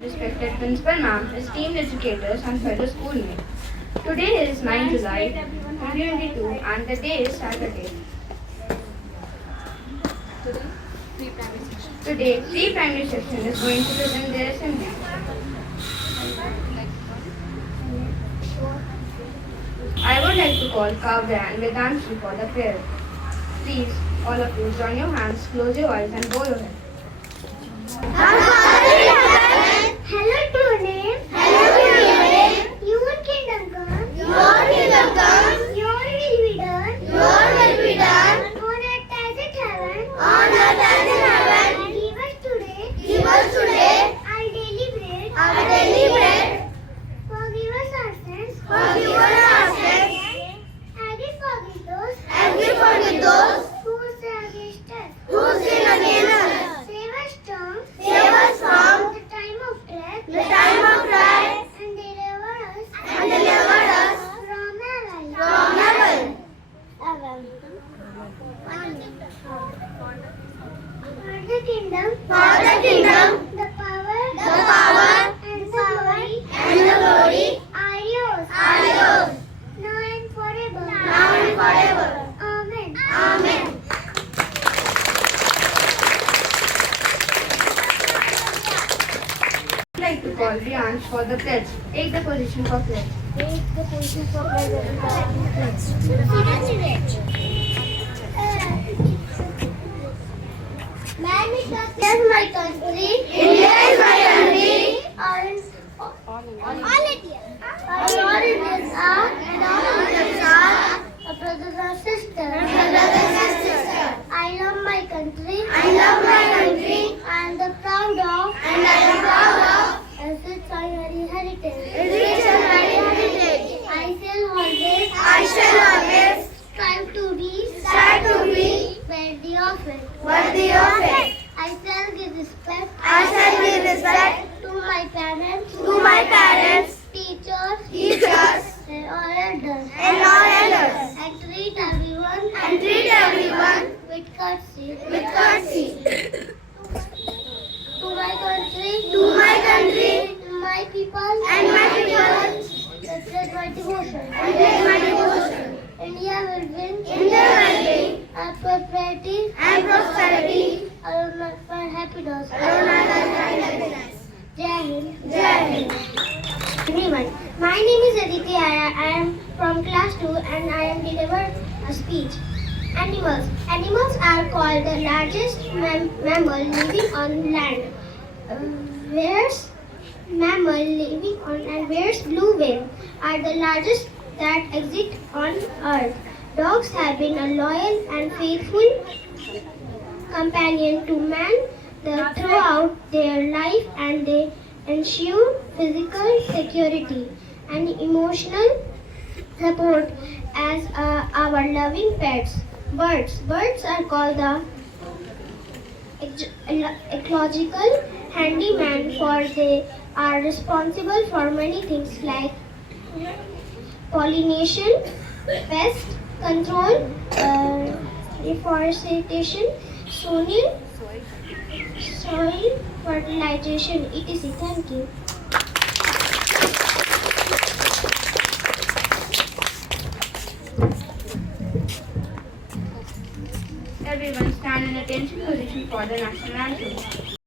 Respected Principal Ma'am, esteemed educators and fellow schoolmates. Today is 9 July 2022 and the day is Saturday. Today, pre-primary section is going to present their assembly. I would like to call Kavya and Vedanshi for the prayer. Please, all of you, join your hands, close your eyes and bow your head. Hello to name. Hello to your name. Your kingdom come. Your kingdom come. Your will be done. Your will be done. On earth as it heaven. On earth as in heaven. Give us today. Give us today. Our daily bread. Our daily bread. Forgive us our sins. Forgive us our sins. And we forgive those. And we forgive those. Who sin against us. Who sin against us. Save us from. Save us from. The time of death. The time of death. And deliver us. And deliver us. From evil. From evil. For the kingdom. For the kingdom. The power. The power. And the glory. And the glory. Are yours. Are yours. Now and forever. Now and forever. Amen. Amen. I would like to call Riyansh for the pledge. Take the position for pledge. Take the position for president. India is my country. India is my country. All Indians are and all Indians are a brothers and sisters. I love my country. I love my country. I am proud of. And I am proud of. As its heritage. I shall always strive to be worthy of it. I shall give respect to my parents, teachers, and all elders. And treat everyone with courtesy. To my country, my people, that's my devotion. India will win. And prosperity. Alone for happiness. Jai Hind. Everyone, my name is Aditi. I am from class 2 and I am delivered a speech. Animals. Animals are called the largest mammal living on land. Where's mammal living on and where's blue whale are the largest that exist on earth. Dogs have been a loyal and faithful companion to man throughout their life and they ensure physical security and emotional support as our loving pets. Birds are called the ecological handyman for they are responsible for many things like pollination, pest control, reforestation, soil fertilization, etc. Thank you. Everyone stand in attention position for the national anthem.